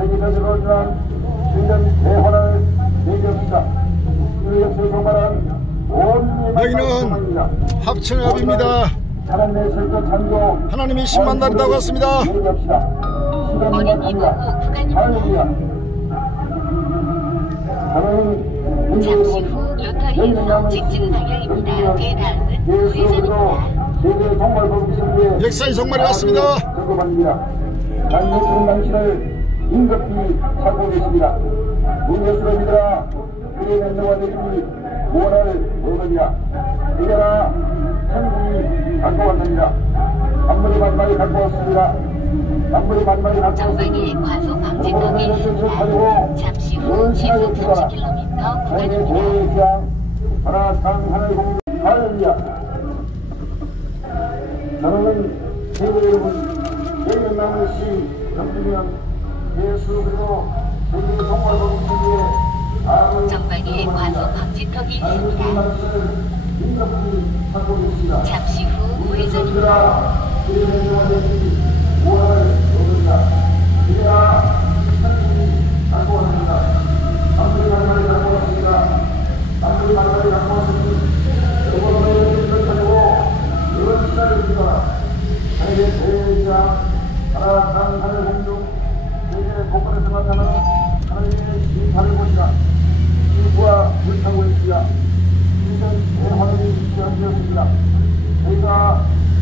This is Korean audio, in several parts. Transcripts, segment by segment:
세계적으로 일어난 신년 대환을 얘기합니다. 그 역사에 정말한 여기는 합천읍입니다. 하나님이 10만 날이라고 했습니다. 잠시 후 로터리에서 직진 방향입니다. 그 다음은 우회전입니다. 역사의 종말이 왔습니다. 당신은 당신을 임급히 찾고 계십니다. 문제수로 믿으라. 그의 맹명과 내림이 무언을 얻으리라. 이제나 천국이 갖고 왔느니라. 만물이 만만히 갖고 왔습니다. 만물이 만만히 갖고 전방에 과속 방지턱이 있습니다. 잠시 후 시속 30km 구간입니다. 하나상 하늘 공주 할렐루야. 저는 세계 여러분 내년 남은 시 넘기면 예수 그리고 세계 정말로 세계에 전방에 과속 방지턱이 있습니다. 잠시 후 우회전입니다. 하나님 하늘 공중 세계의 곳곳에서 나타나는 하나님의 심판을 보시라. 지구가 불타고 있으랴. 이전 대환이 시작되었습니다. 저희가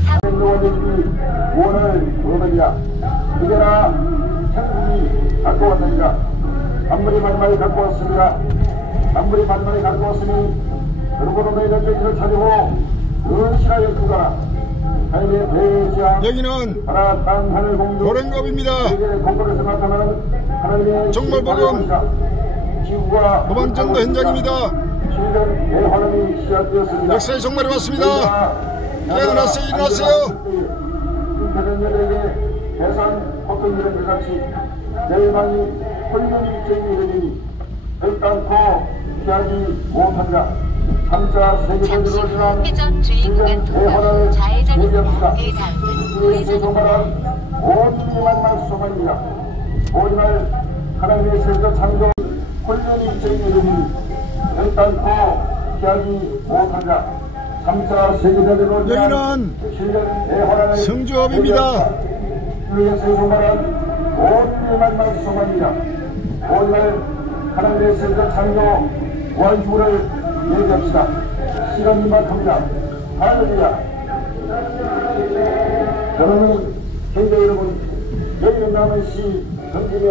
하늘로와 되시니 구원을 얻으리라. 이제나 천국이 갖고 왔느니라. 만물이 만만히 갖고 왔습니다. 만물이 만만히 갖고 왔으니 그러고도 너희는 저기를 찾고 은실하여 그가라. 여기는 고랭읍입니다. 정말복음 노방전도 현장입니다. 역사의 종말이 왔습니다. 깨어나세요. 일어나세요. 대산 어떤 일은 같이 내일만이 홀륜이 입증이 이르니 결단코 피하지 못한다. 잠시 후 회전 주의 구간 통과 좌회전입니다. 그 다음은 우회전입니다. 모든 일이 만날 수만이라. 오늘 하나님의 세계적 창조 홀륜이 입증이 이르니 결단코 피하지 못한다. 3차 세계대전으로 여기는 성주읍입니다. 그에서 소말한 모든 일이 만날 수만이라. 오늘 하나님의 세계적 창조 원주를 얘기합시다. 시간이 임박합니다. 할렐루야. 저는 경제 여러분 여기 남은 시 던지면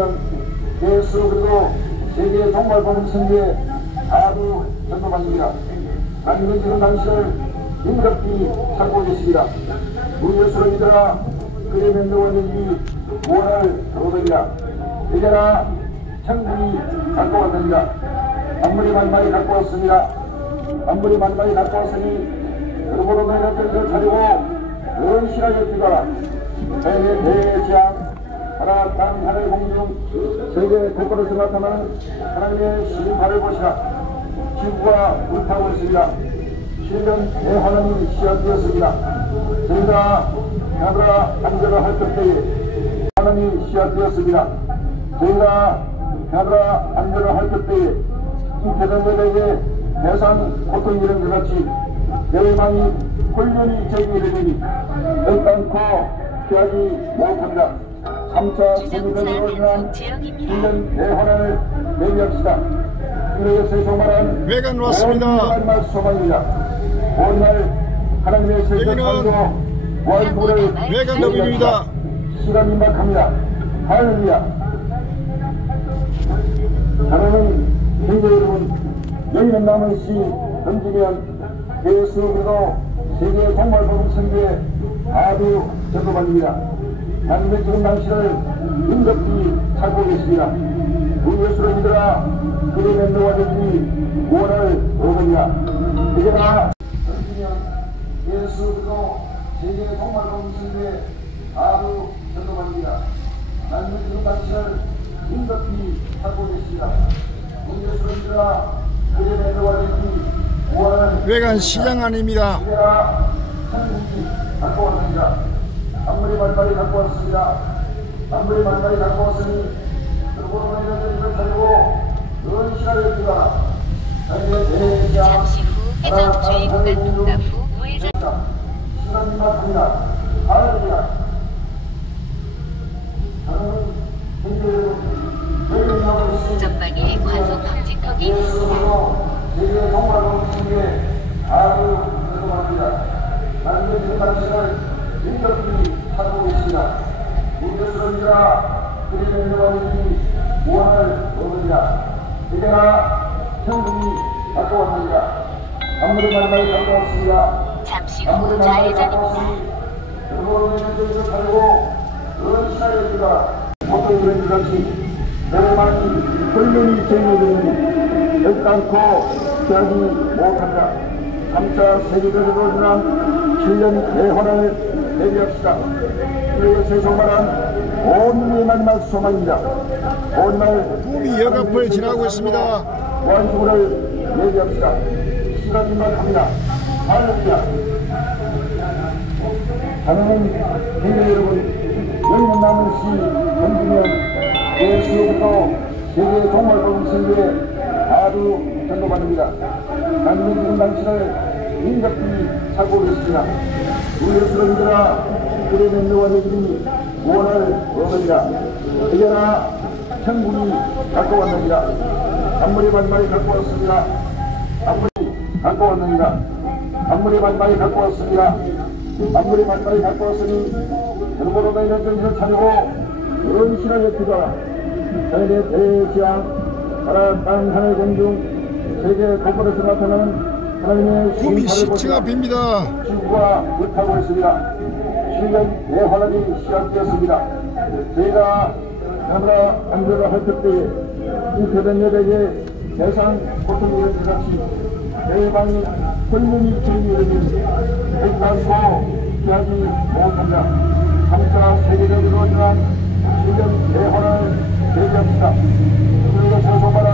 예수 그리고 세계의 종말복음 선교에 아주 전도받습니다. 하나님은 지금 당신을 임급히 찾고 계십니다. 우리 예수를 믿어라. 그의 맹명과 내림이 구원을 얻으리라. 이제나 천국이 갖고 왔느니라. 만물이 만만히 갖고 왔습니다. 만물이 만만히 갖고 왔으니 그러므로 너희는 뜻을 차리고 은실하게 뛰어라. 세계 대지향 하나 땅 하늘 공중 세계 곳곳에서 나타나는 하나님의 심판을 보시라. 지구가 불타고 있습니다. 신년 대환란이 시작되었습니다. 저희가 가브라 안전을 할 그때에 환란이 시작되었습니다. 저희가 가브라 안전을 할 그때에 이 대단들에게 대상 고통 이런 것 같이 내일만이 홀륜이 저기 이르니 결단코 피하지 못합니다. 3차 세계대전으로 인한 신년 대환란을 매비합시다. 이것을 소망한 외관 왔습니다. 오늘 하나님의 세계를 원수를 외관업입니다. 시간이 임박합니다. 할렐루야. 하나님 형제 여러분 여기는 남은 시 던지면 예수 그리고 세계 종말복음 선교에 아주 전도받습니다. 하나님의 지금 당신을 임급히 찾고 계십니다. 우리 예수를 믿어라. 그의 맹명과 되시니 구원을 얻으리라. 이제나 던지면 예수 그리고 세계 종말복음 선교에 아주 전도받습니다. 하나님의 지금 당신을 임급히 찾고 계십니다. 우리 예수를 믿어라. 외관 시장 안입니다. 갖고 왔습니다. 만물이 만만히 갖고 왔습니다. 만물이 만만히 갖고 왔으니 잠시 후 회전 주행구간 통과 후 우회전 전방에 과속 방지턱이 있습니다. 잠시 후 좌회전입니다. 훌륭히 제기되는 결단코 피하지 못합니다. 3차 세계대전으로 지난 7년 대혼을 대비합시다. 이것에 정말한 온 이만 소망입니다. 온날 꿈이 역앞을 지나고 있습니다. 완수를 예비합시다. 시간이 막합니다. 할렐루야. 사랑하는 국민 여러분, 여기는 남은 시 건주면 예수로부터 세계 종말복음 선교에 하루 전도받습니다. 나는 지금 당신을 인격히 찾고 계십니다. 우리 예수를 믿으라. 그의 명령과 내들이 구원을 얻으리라. 그러나 천국이 가까웠느니라. 단물이 마지막에 갖고 왔습니다. 단물이 갖고 왔느니라. 단물이 마지막에 갖고 왔습니다. 단물이 마지막에 갖고 왔으니 여러분으로 너희는 정신을 차리고 은신하여 기도하라. 너희의 대지왕 나라 땅 하늘 공중 세계 곳곳에서 나타나는 하나님의 꿈이 신파를 시청 앞입니다. 지구가 불타고 있습니다. 7년 대환란이 시작되었습니다. 저희가 너무나 안전을 할 때에 잉태된 여백의 대상 고통을 같이 대방이 훌륭히 주님이 되지 않고 피하지 못한다. 3차 세계적으로 지난 7년 대환란을 대비합시다. 그것을 소발한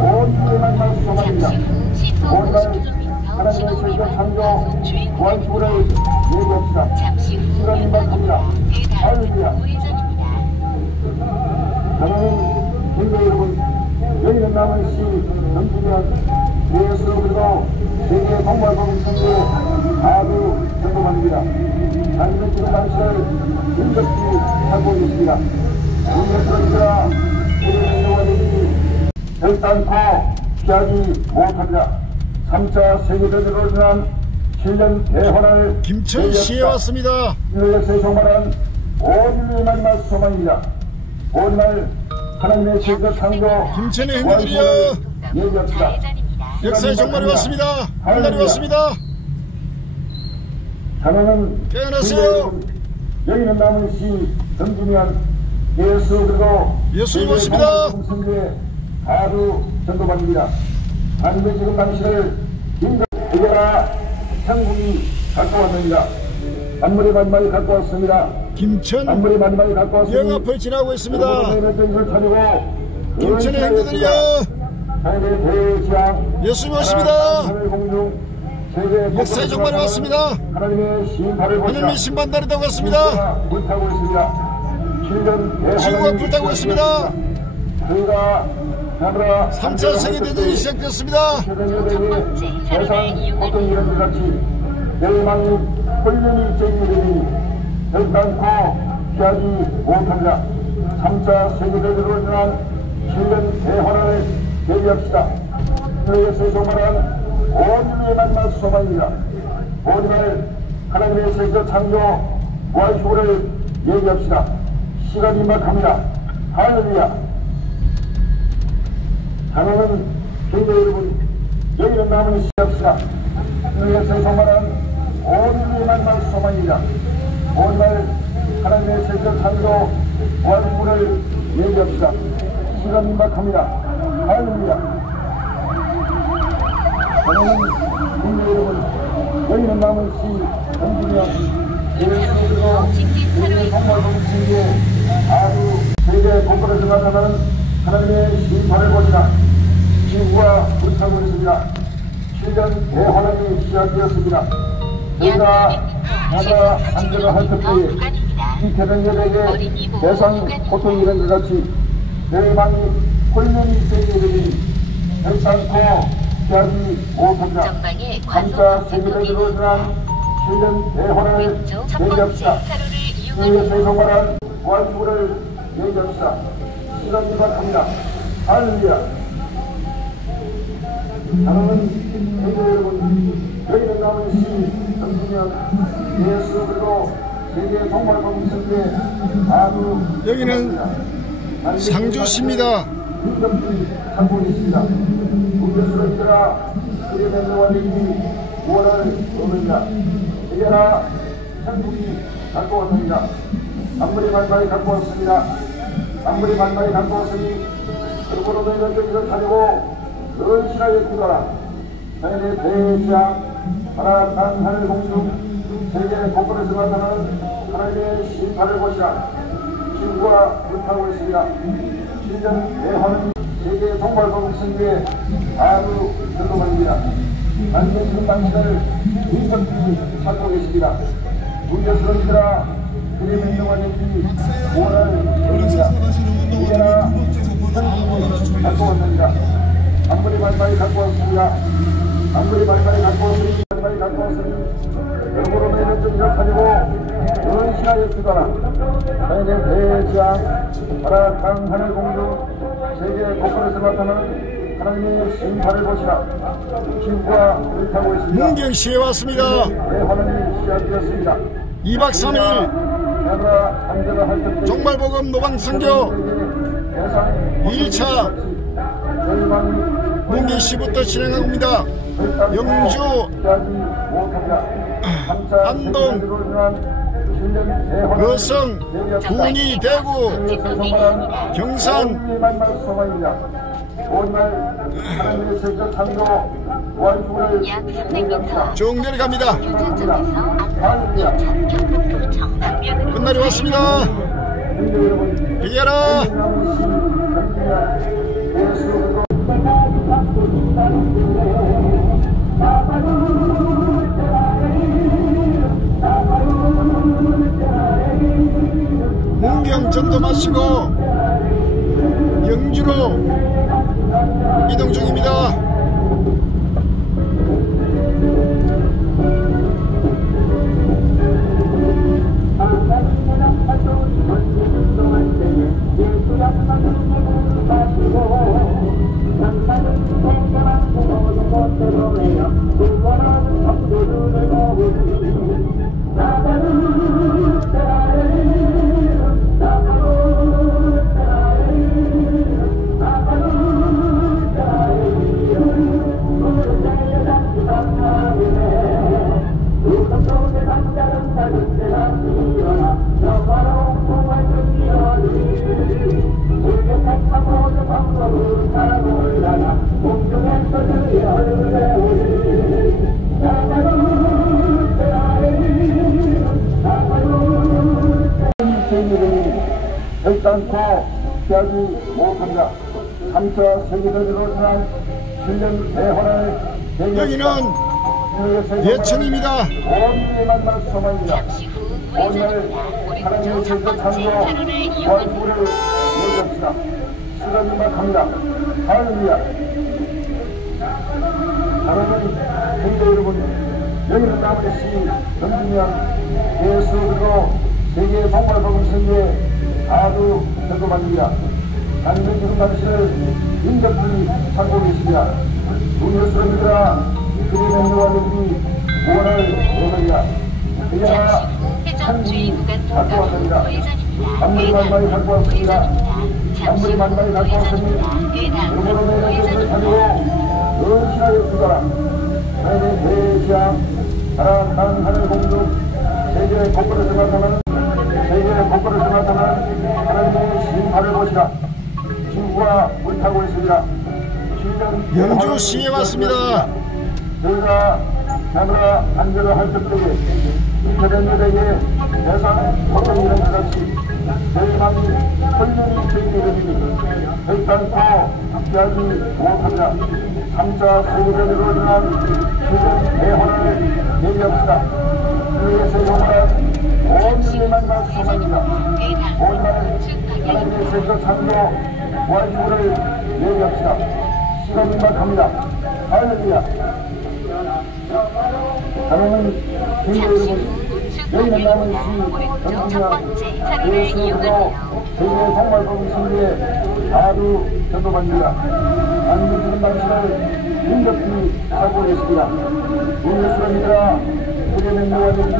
온 일만 말씀합니다. 잠시 후 시속 50km 신호 위반 과속 주행구간 원수를 입니다. 예비합시다. 잠시 후 시간입니다. 그 할렐루야. 다음은 우회전입니다. 사랑하는 성도 여러분, 여기는 남은 시 정주면 예수 그리고 세계 동말복음 선교에 아주 전도받습니다. 하나님은 지금 당신을 인격히 찾고 계십니다. 우리의 그의 영원히 결단코 피하지 못합니다. 3차 세계대전으로 지난 7년 대환을 김천시에 왔습니다. 인류에서 종말한 온 인류의 마지막 소망입니다. 오늘 하나님의 세계 창조 김천의 행위들이여 얘기합시다. 좌회전입니다. 역사의 종말이 왔습니다. 한날이 왔습니다. 하나는 깨어나세요. 여기는 남은 시 정주면 예수 그리고 예수님 오십니다. 성교에 하루 전도받습니다. 하나님은 지금 당신을 인격에게나 천국이 갖고 왔느니라. 단물의 마지막에 갖고 왔습니다. 김천 단물의 마지막에 갖고 왔습니다. 영앞을 지나고 있습니다. 김천의 김천의 행위들이여 예수님 오십니다. 역사의 종말이 왔습니다. 하나님의 심판날이 되고 있습니다. 지구가 불타고 있습니다. 3차 세계대전이 시작됐습니다. 세상 어떤 이런 같이 멸망이 홀륜이 제기되니 결단코 피하지 못합니다. 3차 세계대전으로 인한 7년 대환란을 대비합시다. 그에서 종말한 온 인류의 마지막 소망입니다. 오늘 하나님의 세계 창조 부활 휴거를 얘기합시다. 시간이 임박합니다. 할렐루야. 하나는 교회 여러분, 여기는 남은 시합시다. 그에서 종말한 온 인류의 마지막 소망입니다. 오늘 하나님의 세계 창조 부활 휴거를 얘기합시다. 시간 임박합니다. 할렐루야. 하나는 교회 여러분, 여기는 남은 시 정주면 예수로 세계 동말복음 신기에 아주 세계 곳곳에서 나타나는 하나님의 심판을 보시나 지구가 불타고 있습니다. 7년 대환란이 시작되었습니다. 저희가 나라 안전을 할 때에 이 개변여백의 대상 고통이 이런 것 같이 대만이 홀면이 세계들이 결단코 피하지 못합니다. 전방에 감사 과속 세계대로 방지턱이 인한 실전 대화를 왼쪽 첫 번째 얘기합시다. 차로를 주위에서 이용하는 정말한 완주를 얘기합시다. 시간 기박합니다. 할렐루야. 사랑하는 성도 여러분, 여기는 남은 시 전주면 예수 그리고 세계 동말범선대 아주 여기는 상주시입니다. 인격들이 살고 있습니다. 우겨스러이더라 그의 맹로와 내기 구원을 얻느니라. 이제나 천국이 갖고 왔습니다. 아무리 만만히 갖고 왔습니다. 아무리 만만히 갖고 왔으니 그러고도 너희는 여기를 가지고 은신하여 구가라. 너희의 대장 하나 땅 하늘 공중 세계의 곳곳에서 나타나는 하나님의 심판을 보시라. 지구가 불타고 있습니다. 신전 대화는 세계 동말범 승리에 아주 들어갑니다. 만든 그 당신을 인격들이 찾고 계십니다. 우려스러이더라 그의 맹령과 내기 구원을 얻습니다. 이제나 천국이 갖고 왔습니다. 아무리 만만히 갖고 왔습니다. 아무리 만만히 갖고 왔으니 만만히 갖고 왔으니 여러분으로 너희는 정신을 가지고 은신하여 주거라. 너희는 대지왕 바라 땅 하늘 공중 세계 곳곳에서 나타나는 하나님의 심판을 보시라. 지구가 불타고 있습니다. 문경시에 왔습니다. 대화는 시작되었습니다. 2박 3일 종말복음 노방선교 1차 문경시부터 진행합니다. 영주, 안동, 거성, 군위, 대구, 경산, 약 300m 쭉 내려갑니다. 교차점에서 안동 2차 경북도 정상면으로 끝날이 왔습니다. 비계라. 문경 전도 마시고 영주로 이동 중입니다. 결단코 피하지 못합니다. 3차 세계대회로 인한 실전 대화를 여기는 예천입니다. 잠시 후 우회전입니다. 오른쪽 첫 번째 차로를 이용합니다. 시간이 막합니다. 할렐루야. 사랑하는 성도 여러분, 여기는 남은시 전주면 예수 그리고 세계 동말복음 선교에 아주 대도만입니다. 하나님은 지금 당신을 인격들이 찾고 계십니다. 우려스럽니다. 그의 맹로와 내기 구원을 얻으리라. 이제나 천국이 갖고 왔습니다. 아무리 만만히 갖고 왔습니다. 아무리 만만히 갖고 왔으니 여러분은 너희는 것을 가지고 은신하여 주거라. 너희는 대지왕 바라 땅 하늘 공중 세계 곳곳에서 나타나는 하나님의 심판을 보시라. 지구가 불타고 있습니다. 영주시에 왔습니다. 저희가 하늘아 안전을 할 적에 인터넷에게 대상 호정이라는 것 같이 저희만이 홀면이 저희들이 결단코 피하지 못합니다. 3차 세계대회로 인한 실전 대화를 얘기합시다. 그에서 영원한 온 인류만 말씀합니다. 오늘 하나님의 세계 창조 무한지구를 예비합시다. 시간이 임박합니다. 할렐루야. 하나님 잠시 후 우측 방향입니다. 오른쪽 첫 번째 차로를 이용하세요. 세계 정말법 승리에 다두 전도받습니다. 하나님 주신 당신을 인격히 찾고 계십니다. 우리 예수를 믿으라. 우리의 맹모와 되기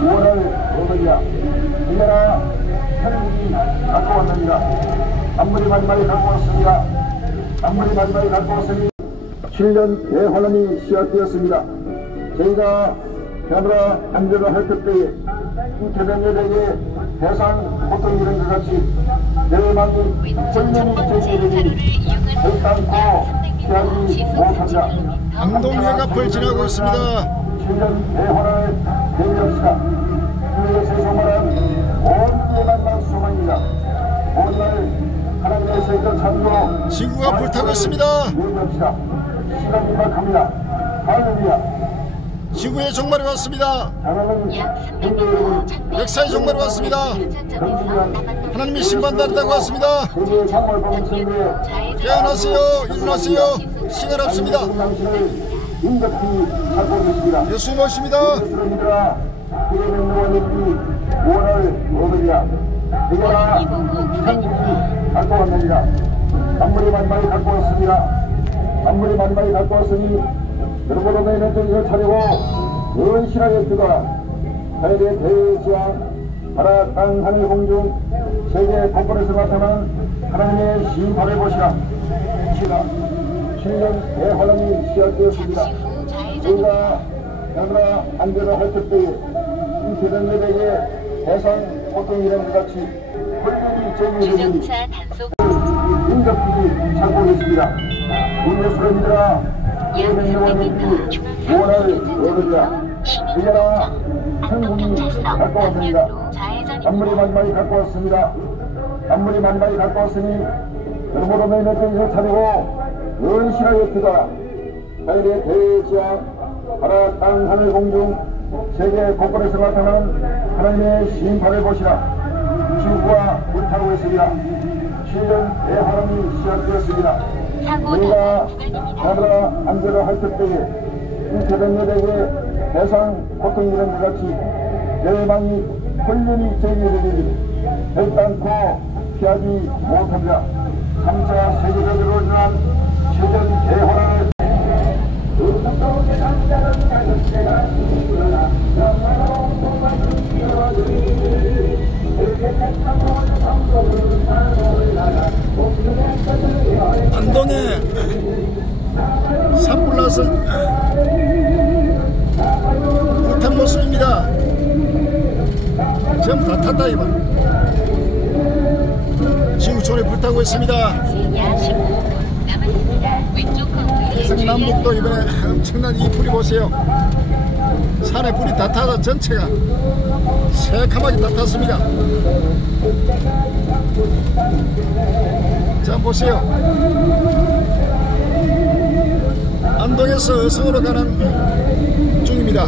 구원을 얻으리라. 이제나 천국이 갖고 왔느니라. 아무리 마지막에 갖고 왔습니다. 아무리 마지막에 갖고 왔으니 7년 대환란이 시작되었습니다. 저희가 하늘아 안전을 할 그때에 인태된 여자에게 대상 고통 이런 것 같이 내 마음이 왼쪽 첫 번째 차로를 이용하세요. 약 300m 시속 30km. 안동역 앞을 지나고 있습니다. 7년 대환란을 대비합시다. 우리의 세상만한 온 예만만 소망입니다. 오늘 하나님의 세계 창조 지구가 불타고 있습니다. 대비합시다. 시간이 임박합니다. 할렐루야. 지구의 종말이 왔습니다. 약 300m 역사의 종말이 왔습니다. 하나님의 심판단다고 왔습니다. 깨어나세요. 일어나세요. 시간 없습니다. 예수 모십니다. 아무리 만만히 갖고 왔습니다. 아무리 만만히 갖고 왔으니 여러분도 너희는 정신을 차리고 은실하게 뜨거라. 하늘의 대지와 바다 땅 하늘 공중 세계 곳곳에서 나타난 하나님의 심판을 보시라. 시가 7년 대환란이 시작되었습니다. 우리가 하늘아 안전을 할 때에 이 대단들에게 대상 고통이라는 것 같이 홀륜이 제기되니 주정차 단속 인격들이 찾고 계십니다. 우리 예수를 믿으라. 약 300m 구원을 얻으리라. 이제나 천국이 안동경찰서 갖고 왔습니다. 방면으로 아무리 좌회전입니다. 만만히 갖고 왔습니다. 아무리 만만히 갖고 왔으니 여러분도 너희는 정신을 차리고 은실하게 뜨거라. 하늘의 대지와 바다 땅 하늘 공중 세계 곳곳에서 나타난 하나님의 심판을 보시라. 지구가 불타고 있습니다. 7년 대환란이 시작되었습니다. 사고 우리가 다발 구간입니다. 하늘아 안전을 할 때에 인태된 여자에게 대상 고통이라는 것 같이 열망이 홀륜이 제기되니 결단코 피하지 못합니다. 3차 세계적으로 일어난 최전 대환란을 안동에 산불 나서 불탄 모습입니다. 전부 다 탔다 이봐. 지구촌에 불타고 있습니다. 약 15분 남았습니다. 왼쪽 커브에 성남북도 이번에 엄청난 이 불이 보세요. 산에 불이 다 타서 전체가 새카맣게 다 탔습니다. 자 보세요. 안동에서 어성으로 가는 중입니다.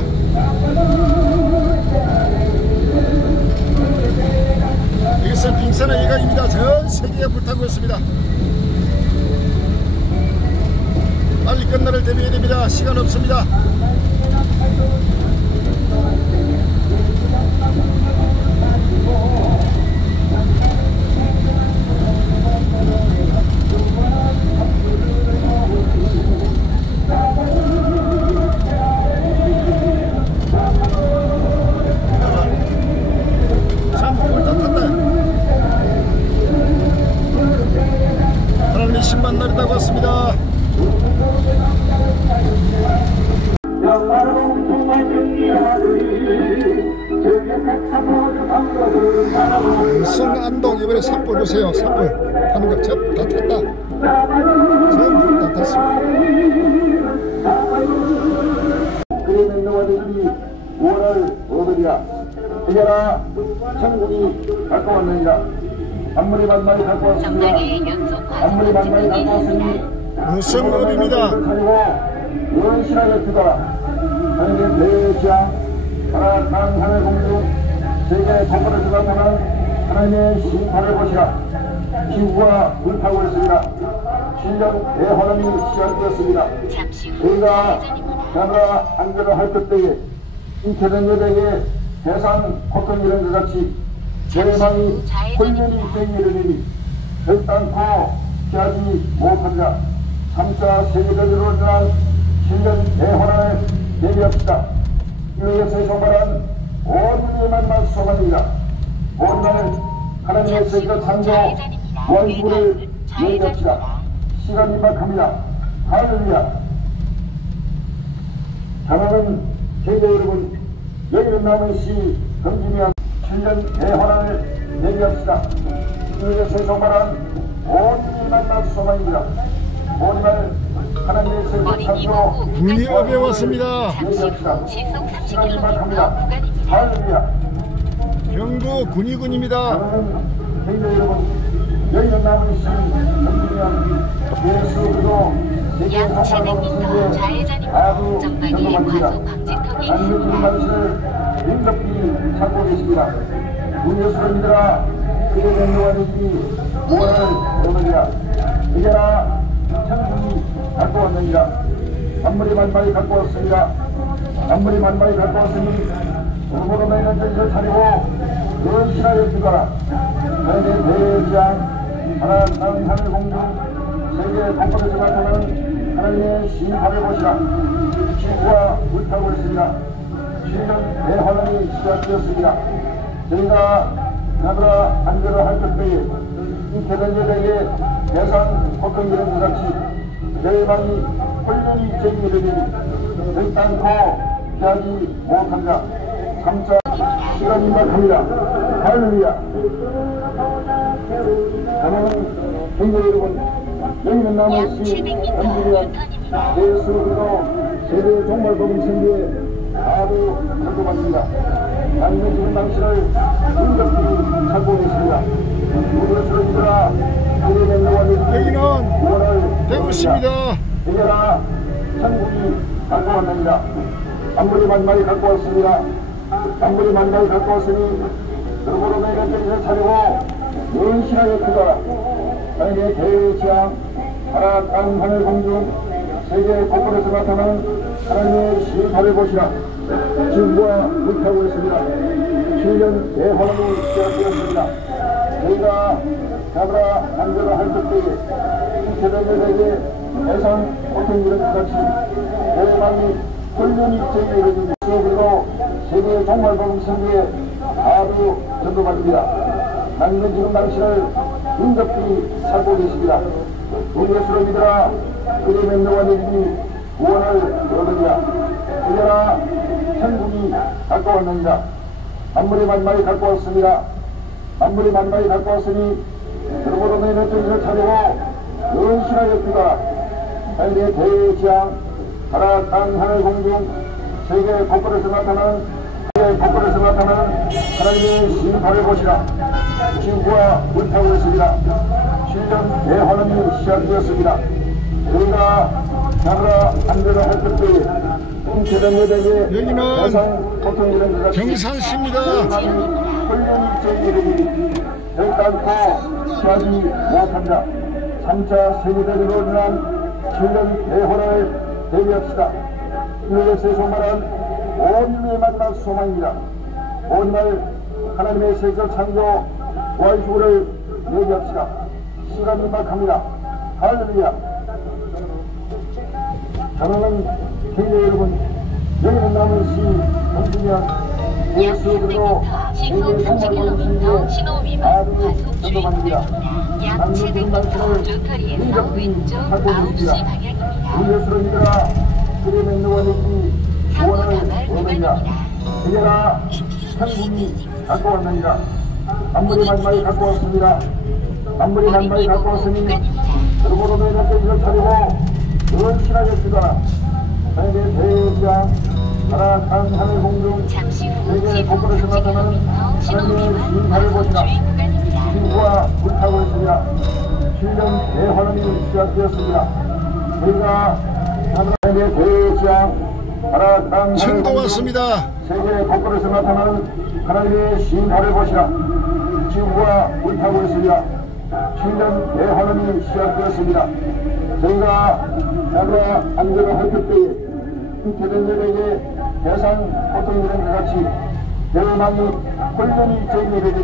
이것은 빙산의 일각입니다. 전 세계가 불타고 있습니다. 빨리 끝날을 대비해야 됩니다. 시간 없습니다. 참, 불 다 탔다. 하나님의 신만 날이라고 왔습니다. 성안동 이번에 산불 보세요. 산불 하는 거 전부 다 탔다. 전부 다 탔습니다. 그의 맹명과 되기 구원을 얻으리라. 이제나 천국이 갖고 왔느니라. 아무리 만만히 갖고 왔습니다. 정당의 연속 아무리 과속 만만히 중에 갖고 왔으니 있습니다. 무성읍입니다. 그리고 원실하게 뜨거라. 하늘의 대지양 바다 땅 하늘 공중 세계 곳곳에서 나타난 하나님의 심판을 보시라. 지구가 불타고 있습니다. 7년 대환란이 시작되었습니다. 잠시 후 저희가 좌회전입니다. 나라 안전을 할 때에 인터넷 여대에 대상 어떤 이런 것 같이 대망이 홀면이 생기려니 결단코 피하지 못합니다. 3차 세계대전으로 일어난 7년 대환란을 대비합시다. 이것에 소발한 모든 일만만 소망입니다. 오늘 하나님의 세계가 창조 무한수를 예배합시다. 시간이 임박합니다. 할렐루야. 사랑하는 제자 여러분, 여기는 남은 시 금지면 7년 대환란을 대비합시다. 이것에 소발한 모든 일만만 소망입니다. 오늘 하나님의 세계가 창조 군의업에 왔습니다. 잠시 후 시속 시간이 30km 임박합니다. 구간입니다. 할렐루야. 경부 군의군입니다. 사랑하는 제자 여러분, 여기는 남은 시 금지면 예수 그리스도 세계 약 복음을 700m 좌회전입니다. 전방에 과속 방지턱이 있습니다. 당신을 인급히 찾고 계십니다. 우리의 믿으라 그의 명령과 되시니 구원을 얻으리라. 이제나 천국이 갖고 왔느니라. 만물이 만만히 갖고 왔습니다. 만물이 만만히 갖고 왔으니 오늘로 너희는 뜻을 차리고 연신하여 주거라. 너희의 대지양 하나 땅 하늘 공중 세계 곳곳에서 나타나는 하나님의 신발을 보시라. 지구가 불타고 있습니다. 7년 대환란이 시작되었습니다. 저희가 나더라 안전을 할 때에 인터넷에게 대상 어떤 이런 것 같이 열방이 홀연히 제기되니 결단코 피하지 못합니다. 3차 시간이 임박합니다. 할렐루야. 사랑하는 형제 여러분, 여기는 약 남은 시 700m 연주리와 유턴입니다. 예수 그리스도 세계 종말복음 선교에 아주 감동받습니다. 나는 지금 당신을 인격히 찾고 계십니다. 우리의 수련들아 그의 명령과 여기는 대구시입니다. 이제라 천국이 갖고 왔느니라. 만물이 만만히 갖고 왔습니다. 만물이 만만히 갖고 왔으니 그러므로 너희가 뜻을 차리고 연신하여 그가 너희의 대지양 하나 땅 하늘 공중 세계 곳곳에서 나타나는 하나님의 신발을 보시라. 지구가 불타고 있습니다. 7년 대환란이 시작되었습니다. 저희가 잡으라 안전을 할 때에 세대들에게 대상 고통 이런 것 같이 대만이 홀연히 제기되는 그리고 세계 종말복음 선교에 아주 전도받습니다. 나는 지금 당신을 인급히 찾고 계십니다. 우리 예수를 믿으라 그의 명령과 내리니 구원을 얻으리라. 이제나 천국이 갖고 왔느니라. 만물이 만만히 갖고 왔습니다. 만물이 만만히 갖고 왔으니 그러므로 너희는 뜻을 차리고 연신하여 주가 너희의 대지양 하나 땅 하늘 공중 세계 곳곳에서 나타나는 하나님의 신발을 보시라. 지구가 불타고 있습니다. 7년 대환란이 시작되었습니다. 저희가 나라 안전을 할 때에 여기는 경산시입니다. 홀연히 제기되니 결단코 피하지 못합니다. 3차 세계대전으로 인한 7년 대환란을 대비합시다. 이것에 소말한 온 인류의 마지막 소망입니다. 오늘 하나님의 세계 창조 부활주를 얘기합시다. 시간이 임박합니다. 할렐루야. 사랑하는 형제 여러분, 여기는 남은 시 동주면 약 예수 그리스도 300m 시속 30km 신호 위반 과속 주의 구간입니다. 약 700m 로터리에서 왼쪽 9시 방향입니다. 우리 예수를 믿으라 그의 명령과 내리니 구원을 얻으리라. 이제나 천국이 갖고 왔느니라. 만물이 만만히 갖고 왔습니다. 만물이 만만히 갖고 왔으니 그러므로 너희는 뜻을 차리고 연신하여 주거라. 너희의 대지양 하나 땅 하늘 공중 잠시 후 세계 시속 곳곳에서 나타나는 30km 신호 하나님의 위반 신발을 과속 보시라. 주의 구간입니다. 지구가 불타고 있습니다. 7년 대환란이 시작되었습니다. 저희가 하나님의 대지양 하나 땅 청도 하늘 왔습니다. 세계 곳곳에서 나타나는 하나님의 신발을 보시라. 지구가 불타고 있습니다. 7년 대환원이 시작되었습니다. 저희가 나라 안전을 할 때에 대전들에게 대상 고통이 되는 것 같이 대만이 홀연히 제기되니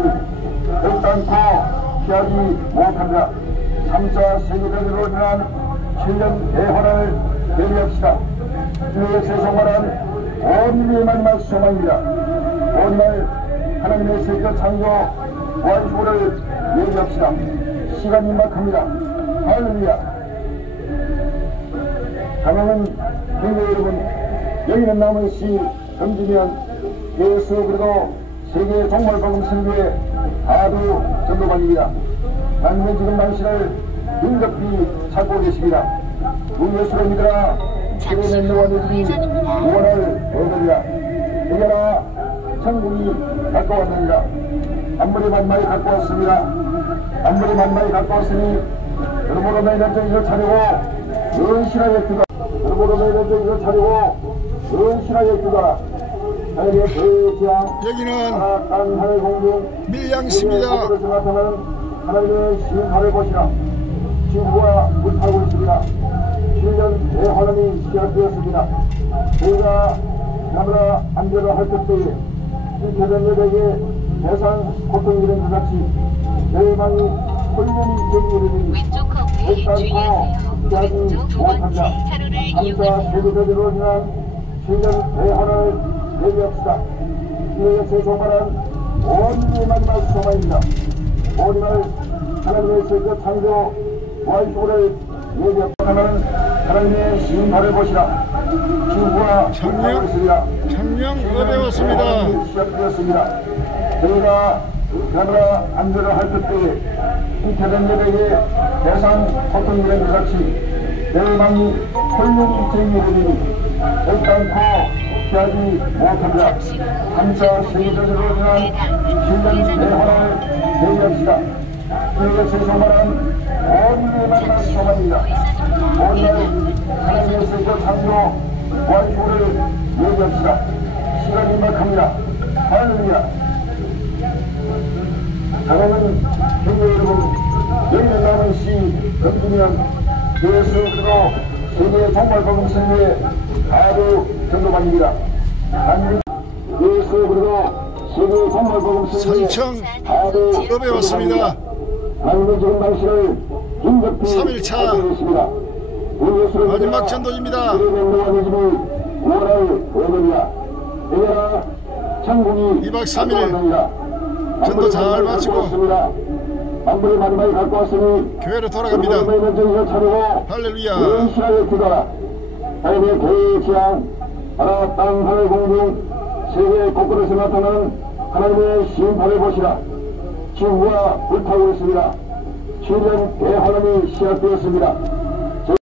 결단코 피하지 못합니다. 3차 세계대전으로 인한 7년 대환원을 대비합시다. 인류에서 성발한 온 인류의 마지막 소망입니다. 오늘 하나님의 세계 창조 부활주를 예비합시다. 시간이 임박합니다. 할렐루야. 사랑하는 형제 여러분, 여기는 남은 시 던지면 예수 그리고 세계 종말복음 선교의 하도 전도반입니다. 하나님은 지금 당신을 긴급히 찾고 계십니다. 우리 예수를 믿으라. 세계 너와 너희들이 구원을 얻으리라. 이겨라. 천국이 가까웠느니라. 아무리 만만히 갖고 왔습니다. 아무리 만만히 갖고 왔으니 여러분으로 너희는 정신을 차리고 은실하게 기도하라. 여러분으로 너희는 정신을 차리고 은실하게 기도하라. 하나님의 대지향 여기는 하늘 공중 밀양시입니다. 하나님의 심판을 보시라. 지구가 불타고 있습니다. 7년 대환원이 시작되었습니다. 저희가 나무라 안전을 할 때에 대전역에게 대상 고통이 되는 것 같이 대망이 홀연히 정리되니 왼쪽 커브에 주의하세요. 왼쪽 두 번째 차로를 이용하세요. 세계대전으로 인한 7년 대환원을 대비합시다. 이에서 소망한 온 인류의 마지막 소망입니다. 오늘 하나님의 세계 창조 부활주를 예비하는 하나님의 심판을 보시라. 지구가 불타고 있습니다. 청명읍에 왔습니다. 시작되었습니다. 저희가 나라 안전을 할 때에 이태전역에게 대상 고통이 되는 것 같이 대망이 홀연히 제기되니 결단코 피하지 못합니다. 3차 세계대전으로 인한 7년 대환원을 대비합시다. 이것을 소망한 온 인류의 마지막 소망입니다. 오늘 하나님의 세계 창조 부활주를 예비합시다. 시간이 임박합니다. 할렐루야. 사랑하는 형제 여러분, 여기는 남은 시 던지면 예수 그리고 세계 종말복음 선교의 하도 전도반입니다. 예수 그리고 세계 종말복음 선교의 하도 성청읍에 왔습니다. 하나님은 지금 당신을 긴급히 3일차 마지막 전도입니다. 천국이 2박 3일 전도 잘 마치고 만물의 마지막에 갖고 왔으니 교회로 돌아갑니다. 할렐루야. 하나님의 대지향 하나 땅 하늘 공중 세계 곳곳에서 나타나는 하나님의 심판을 보시라. 지구가 불타고 있습니다. 7년 대환원이 시작되었습니다.